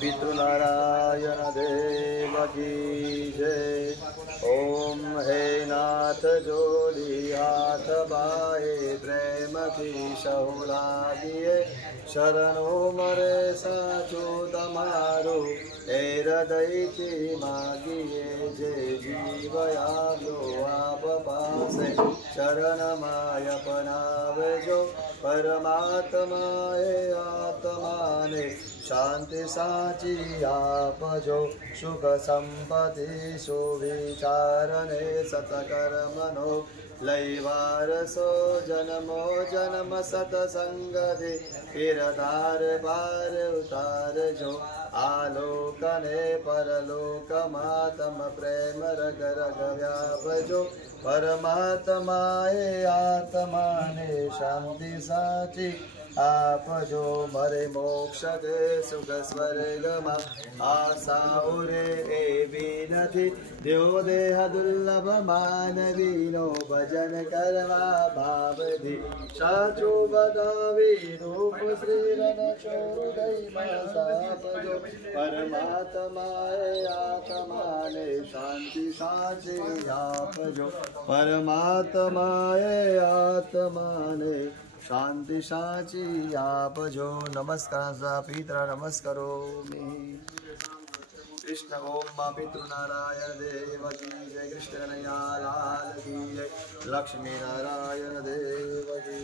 पितृनारायण देव की जय। ओम हे नाथ जोड़ी हाथ बाए प्रेम की शहुला दिए शरणो मरे साचो तमारो हे हृदय की मागिए जे जीव आव्यो आप पासे शरण माय अपनावजो परमात्मा हे आत्मा ने शांति साची आपजो सुख संपत्ति सुविचारने सतकर्मनो लैवारसो जन्मो जन्म सतसंगति फिरतार पार उतार जो आलोकने परलोक मातम प्रेम रग रग व्यापजो परमात्माए आत्मा ने शांति साची आपजो मरे मोक्ष दे सुख स्वर्ग में आशा उरे एवी नथी देव देह दुर्लभ मानवीनो भजन करवा भावधी साचो बदावी रूप श्रीरन चोदय सापजो परमात्माए आत्मा ने शांति साची आपजो परमात्माए आत्मा ने शांति साची आपजो। नमस्कार पितरा नमस्कारो कृष्ण ओम माँ पितृनारायण देव की जय। कृष्ण कन्हैया लाल की जय। लक्ष्मी नारायण देव की।